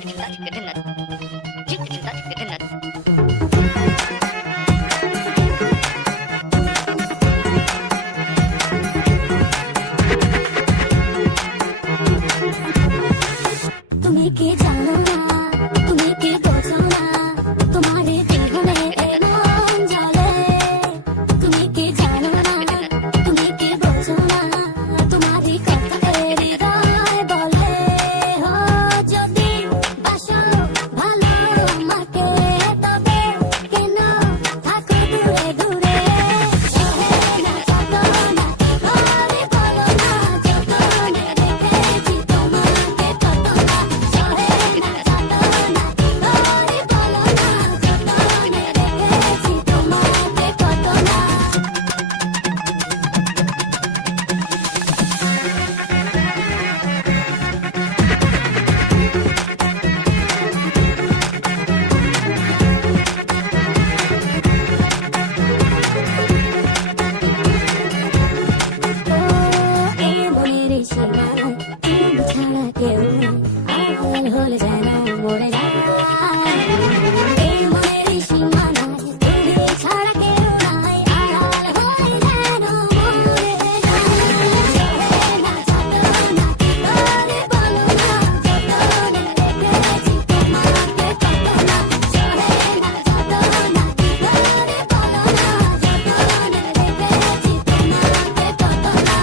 তুমি কি জানো না, তুমি কি বোঝো না, তোমার জীবনে এমন জ্বলে। তুমি কি জানো না, তুমি কি বোঝো না, তোমারই কথা হৃদয় বলে। ও যদি বাসো ভালো আমাকে, তবে কেন থাকো দূরে দূরে। সহে না যত না ঘরে বলো না, যতনে রেখেছি তোমাকে কত না। সহে না যত না ঘরে বলো না, যতনে রেখেছি তোমাকে কত না। এই মনের সীমানায় তুমি ছাড়া কেউ আড়াল হলে যেন মরে যায়। এই মনের সীমানায় তুমি ছাড়া কেউ নাই, আড়াল হলে যেন মরে যায়। সহে না যত না ঘরে বলো না, যতনে রেখেছি তোমাকে কত না। সহে না যত না ঘরে বলো না, যতনে রেখেছি তোমাকে কত না।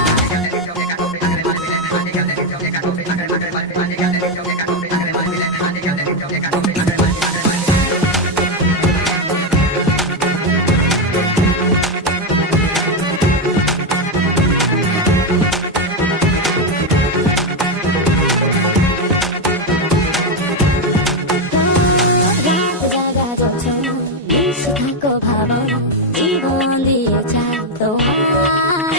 রাত জাগা যোছনা, মিশে থাকো ভাবনা, জীবন দিয়ে চাই তোমার।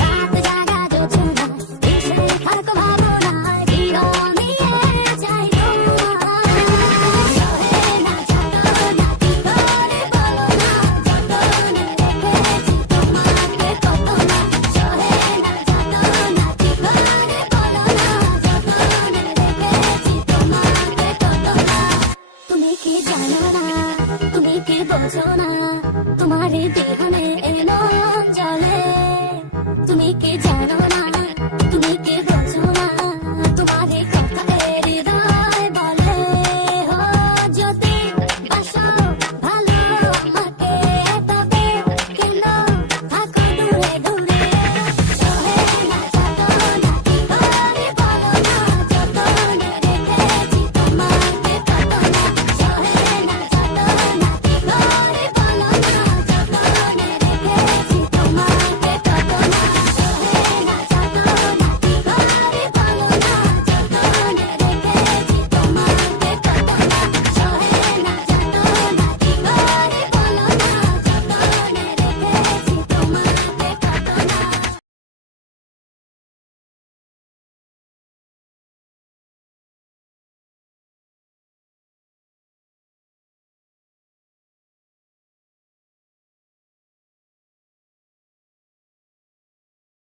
রাত জাগা যোছনা, মিশে থাকো ভাবনা, জীবন দিয়ে চাই তোমার। সহে না যত না ঘরে বলো না, যতনে রেখেছি তোমাকে কত না। সহে না যত না ঘরে বলো না, যতনে রেখেছি তোমাকে কত না। তুমি কি জানো না, তুমি কি বোঝো না, তোমার বিহনে এমন জ্বলে। তুমি কি জানো